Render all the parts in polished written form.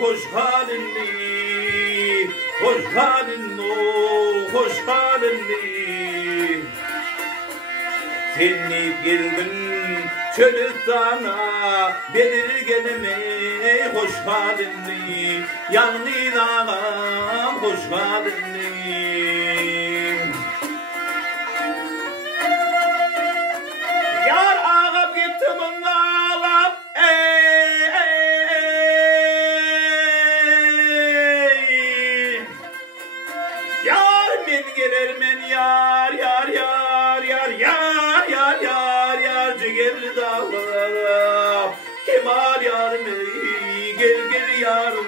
hoş geldin, hoş geldin, hoş geldin. Seni geldin çölüktana, belirgenime hoş geldin. Yanlıyla hoş geldin. Yar ağam gitti bungalap, yar men gelir men yar yar yar yar yar yar yar yar cigerli dağlara kemal yarım ey gel gel yarım.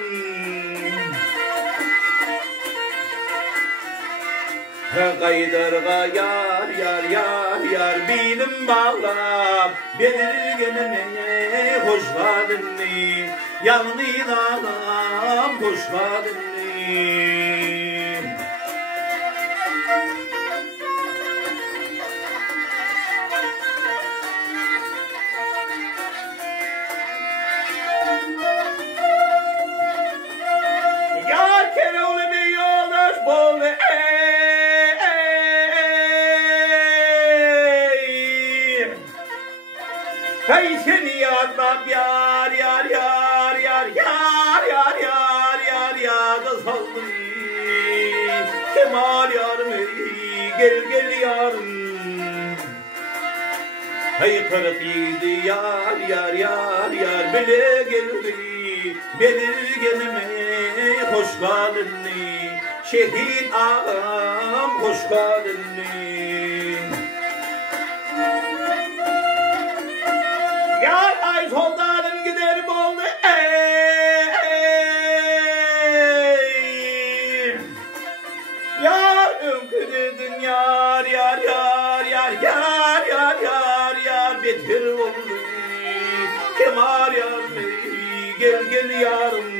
Kaydarga yar yar yar yar benim bağlap belirgenime hoş geldin. Yanlıyla hoş geldin. Yar kere oğlu bir yoldaş bol hey seni yatmam yar yar yar yar yar yar yar yar yar da sallı kemal yarım ey gel gel yarım. Hey kırık yedi yar yar yar yar bile geldi belirgenime hoş geldin. Şehit ağam hoş geldin. Yar ay soldanım gider boldu yar önküdüdün yar yar yar yar yar yar yar yar beter oldu kemal yarım gel gel yarım.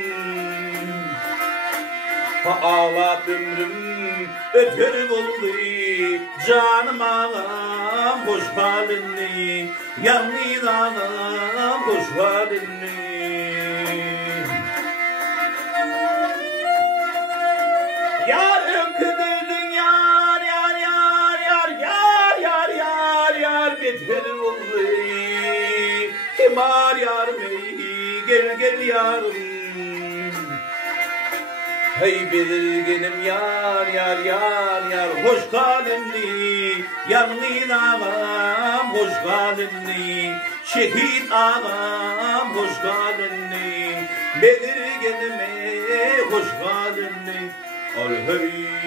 Ağlap ömrüm öter oldu canım ağam hoş geldin. Yanlıyla hoş geldin. Yar önküdüdün yar yar yar yar yar yar yar yar beter oldu kemal yarım gel gel yarım. Hey belirgenim yar yar yar yar hoş geldin. Yanlıyla hoş geldin. Şehit ağam hoş geldin. Belirgenime hoş geldin. Al hey.